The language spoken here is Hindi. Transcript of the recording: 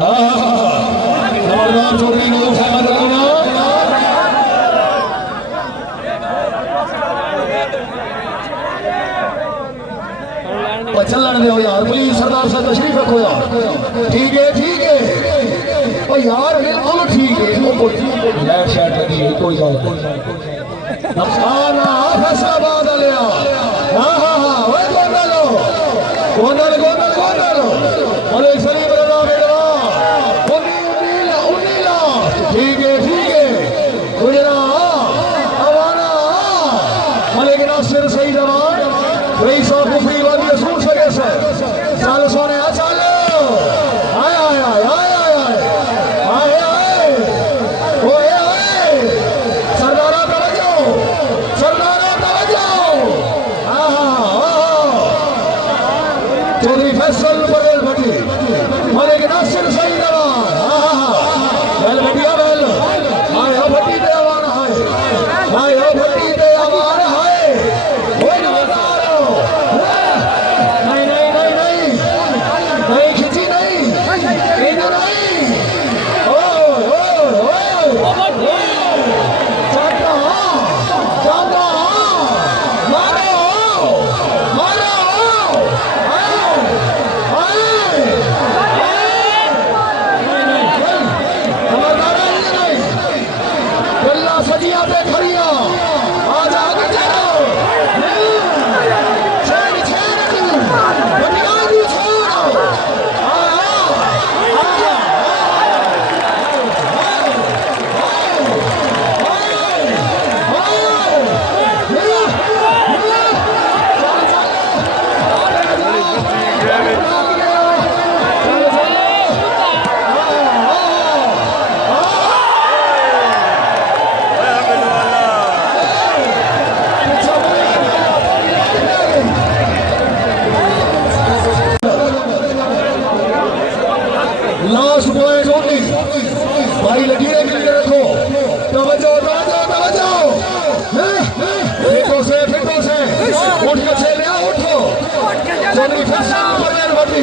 खबरदार चोरी को सहमत करना चलन दो यार प्लीज सरदार साहब तशरीफ रखो यार ठीक है ओ यार बिल्कुल ठीक है लाइट शाइट लगी है कोई गल नहीं फैसलाबाद लिया हाँ हाँ हाँ वो गोंदल अरे शरीफ रजा बेटवा उन्नीला ठीक है गुजरा अवाना मलिक नासिर सही जवान रईस और कुफरी वाली असूल सके से चल सोने चल आए सरदारा तवज्जो चौधरी फैसल पटेल भट्टी मलिक नासिर सही जवान बैल भटिया बैल आए हो भट्टी दे आवान है नहीं खिंची नहीं इधर नहीं सजिया से खड़िया आज आगे चलो लास्ट पॉइंट ओनली भाई लकीरें गिन के रखो तवज्जो फिटो से उठ के चले उठो चौधरी फैसल पटेल भट्टी